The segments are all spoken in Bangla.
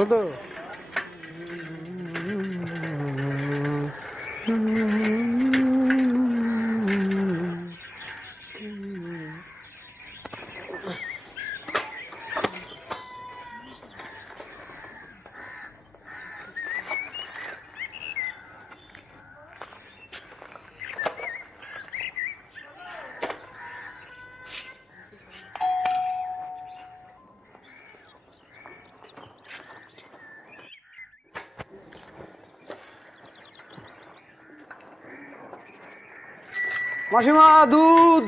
আসবো তো। মাসিমা, দুধ।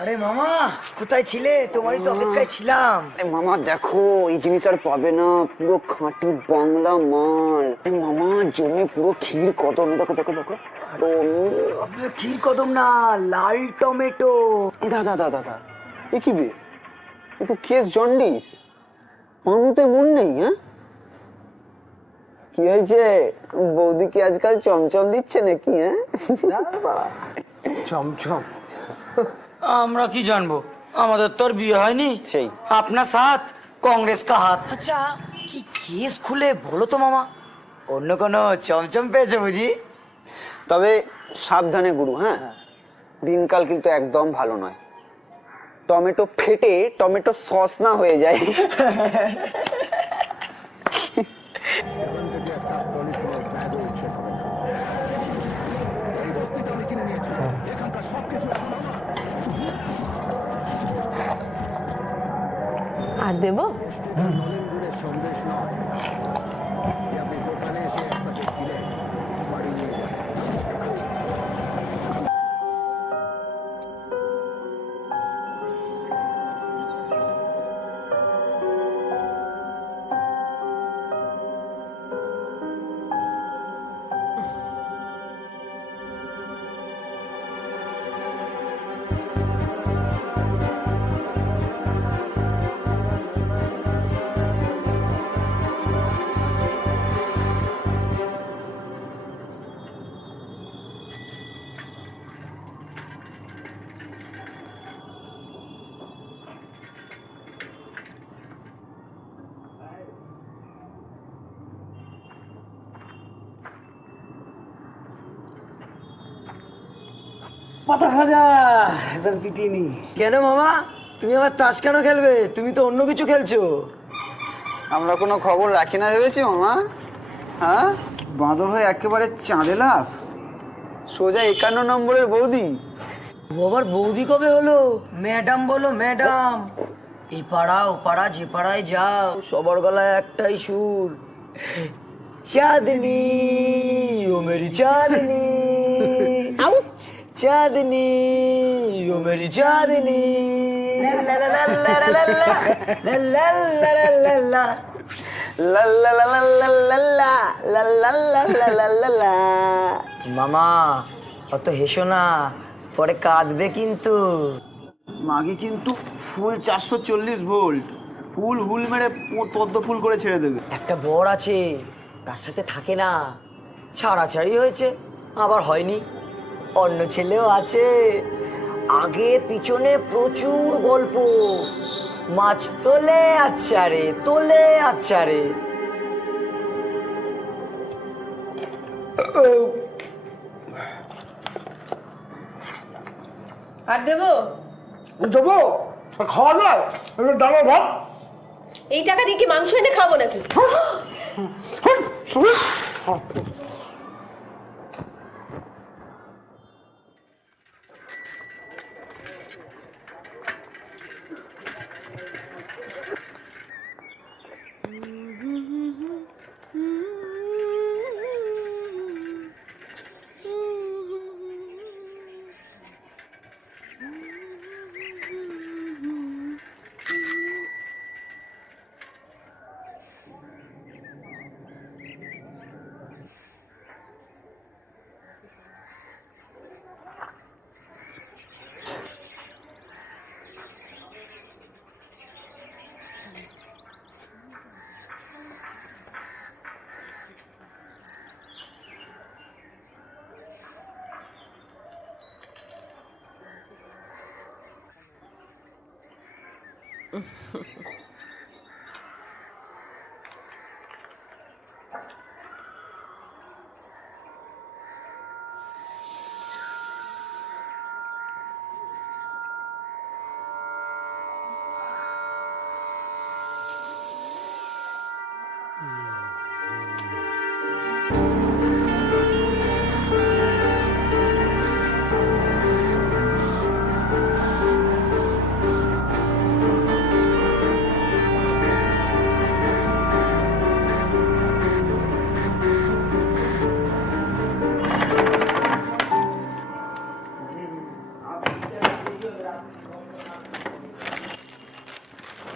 আরে মামা, কোথায় ছিলে? তোমারই তো অপেক্ষায় ছিলাম। মামা দেখো, এই জিনিস আর পাবে না, পুরো খাঁটি বাংলা মাল। মামা জমি পুরো ক্ষীর কদম। দেখো দেখো দেখো, ক্ষীর কদম না, লাল টমেটো। দাদা দাদা দাদা, এ কি বে? এ তো কেস জন্ডিস, পানুতে মন নেই। হ্যাঁ, কি হয়েছে? বৌদি কি আজকাল চমচম দিচ্ছে নাকি? হ্যাঁ, চমচম। আমরা কি জানবো, আমাদের তো আর বিয়ে হয়নি। সেই আপনার সাথ কংগ্রেস কা হাত। আচ্ছা, কি কেস খুলে বলো তো মামা, অন্য কোনো চমচম পেয়েছে বুঝি? তবে সাবধানে গুরু। হ্যাঁ, দিনকাল কিন্তু একদম ভালো নয়। টমেটো ফেটে টমেটো সস না হয়ে যায়। আর দেবো? পাতা খাজা, এবার পিটিয়ে নি। কেন মামা, তুমি আবার তাস কেন খেলবে? তুমি তো অন্য কিছু খেলছো। আমরা কোনো খবর রাখি না ভেবেছি মামা? হ্যাঁ, বাঁদর হয়ে একেবারে চাঁদে লাভ। সোজা 51 নম্বরের বৌদি। ও আবার বৌদি কবে হলো? ম্যাডাম বলো, ম্যাডাম। এই পাড়া ও পাড়া, যে পাড়ায় যাও সবার গলায় একটাই সুর, চাঁদনি ও মেরি চাঁদনি, চাঁদনি ও মেরি চাঁদনি, লা লা লা লা লা লা লা লা লা লা লা লা। লা লা লা লা লা লা লা লা লা লা লা লা লা। মামা, অত হেসো না, পরে কাঁদবে কিন্তু। মাগে কিন্তু ফুল 440 ভোল্ট, ফুল হুল মেরে পদ্ম ফুল করে ছেড়ে দেবে। একটা বর আছে, তার সাথে থাকে না, ছাড়াছাড়ি হয়েছে, আবার হয়নি। অন্য ছেলেও আছে, আগে পিছনে প্রচুর গল্প। মাছ তোলে আচ্ছা রে, তোলে আচ্ছা রে। আর দেবো? দেবো খাওয়া যায়, ডালো ভাত। এই টাকা দিয়ে কি মাংস এনে খাবো নাকি?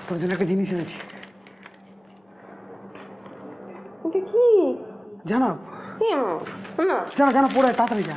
তোর জন্য একটা জিনিস এনেছি। এটা কি? জানা না জানা জানা পড়ে তাড়াতাড়ি যা।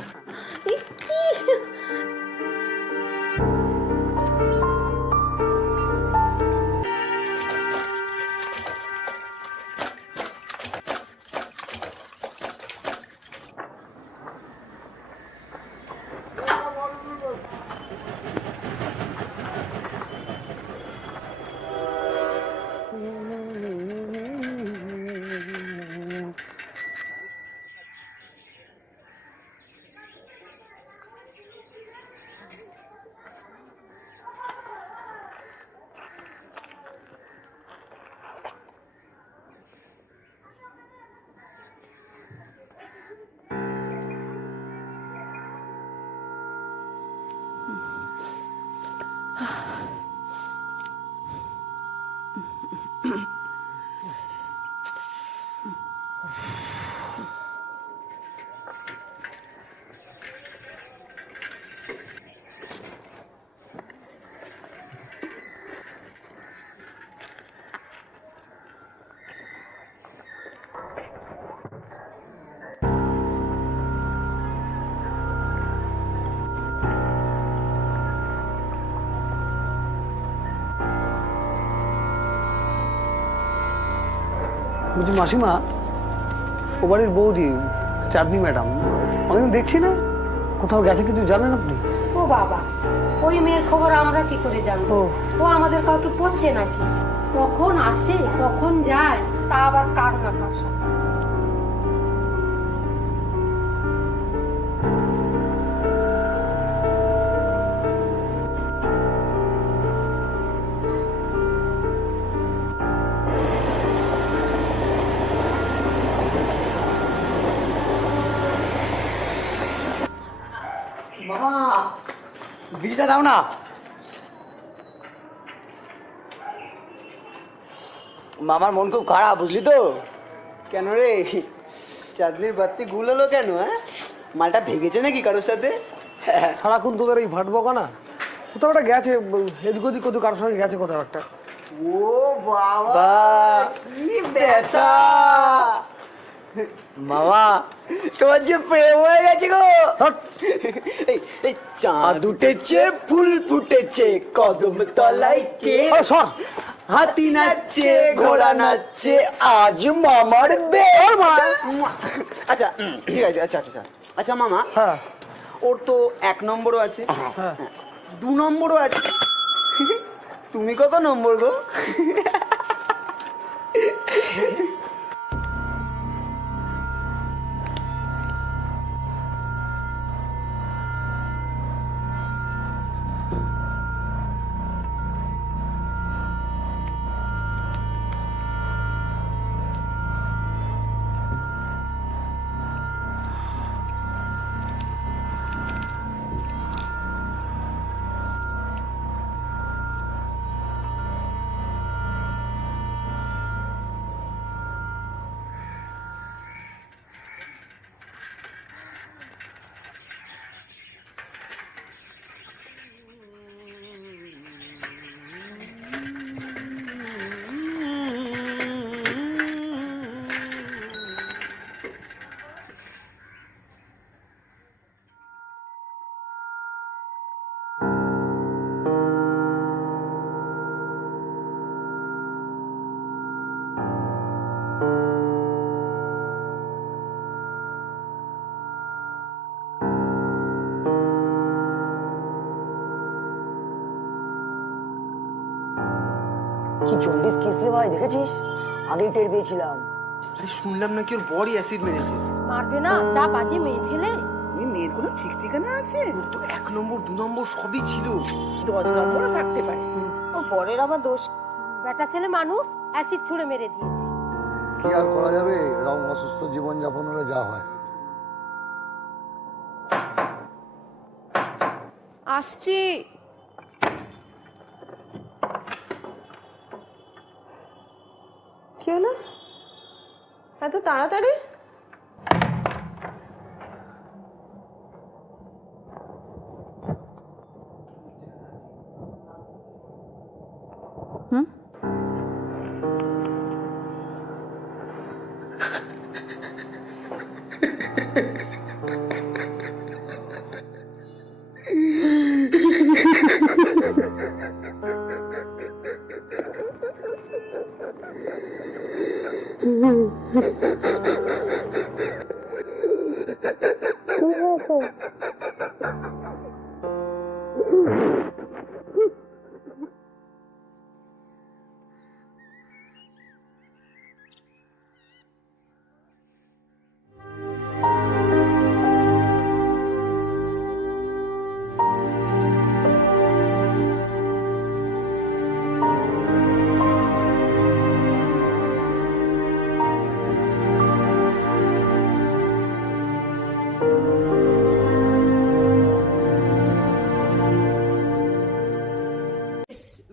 বলছি মাসিমা, ও বাড়ির বৌদি চাঁদনি ম্যাডাম, অনেকদিন দেখছি না, কোথাও গেছে কিছু জানেন আপনি? ও বাবা, ওই মেয়ের খবর আমরা কি করে জানবো? ও আমাদের কাউকে পড়ছে নাকি? কখন আসে কখন যায় তা আবার কার না কার সাথে। মামা, বিড়িটা দাও না। মামার মন খুব খারাপ, বুঝলি তো? কেন রে, চাঁদনির বাতি গুল হলো কেন? হ্যাঁ, মালটা ভেগেছে নাকি কারোর সাথে? সারাক্ষণ তোদের এই ভাট বকা না, কোথাও একটা গেছে, এদিক ওদিক কোথাও কারোর সঙ্গে গেছে কোথাও একটা। ও বাবা, কি ব্যথা! মামা তোমার যে প্রেম হয়ে গেছে গো। এই এই চাঁদ উঠেছে ফুল ফুটেছে কদম তলায় কে, সর হাতি নাচছে ঘোড়া নাচছে আজ মামার বে। আচ্ছা ঠিক আছে, আচ্ছা আচ্ছা আচ্ছা মামা, হ্যাঁ ওর তো 1 নম্বরও আছে, হ্যাঁ 2 নম্বরও আছে, তুমি কত নম্বর গো? কি জন্ডিস কেস রে ভাই, দেখেছিস? আগেই টের পেয়েছিলাম। আরে শুনলাম নাকি ওর বড়ই অ্যাসিড মেরেছে। মারবে না, যা বাজে মেয়ে ছেলে। এই মেয়ের কোনো ঠিক ঠিকানা আছে? ওর তো 1 নম্বর 2 নম্বর সবই ছিল। 10 নম্বরও থাকতে পারে, ও পরের আবার দোষ। বেটা ছেলে মানুষ অ্যাসিড ছুঁড়ে মেরে দিয়েছে। কি আর করা যাবে, এরকম অসুস্থ জীবনযাপন হলে যা হয়। আসছি। কি হলো এত তাড়াতাড়ি?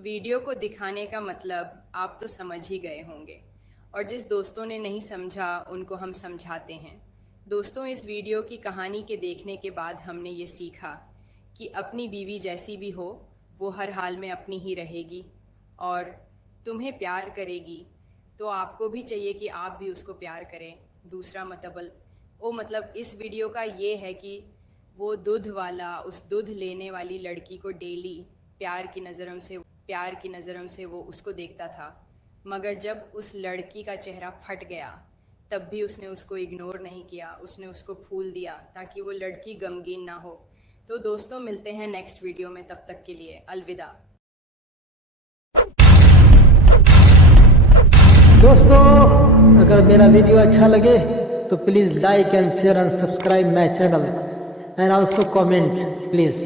वीडियो को दिखाने का मतलब आप तो समझ ही गए होंगे, और जिस दोस्तों ने नहीं समझा उनको हम समझाते हैं। दोस्तों, इस वीडियो की कहानी के देखने के बाद हमने ये सीखा कि अपनी बीवी जैसी भी हो वो हर हाल में अपनी ही रहेगी और तुम्हें प्यार करेगी, तो आपको भी चाहिए कि आप भी उसको प्यार करें। दूसरा मतलब इस वीडियो का ये है कि वो दूध वाला उस दूध लेने वाली लड़की को डेली प्यार की नज़रों से वो उसको देखता था, मगर जब उस लड़की का चेहरा फट गया तब भी उसने उसको इग्नोर नहीं किया, उसने उसको फूल दिया ताकि वो लड़की गमगीन ना हो। तो दोस्तों, मिलते हैं नेक्स्ट वीडियो में, तब तक के लिए अलविदा। दोस्तों, अगर मेरा वीडियो अच्छा लगे तो please like and share and subscribe my channel and also comment please.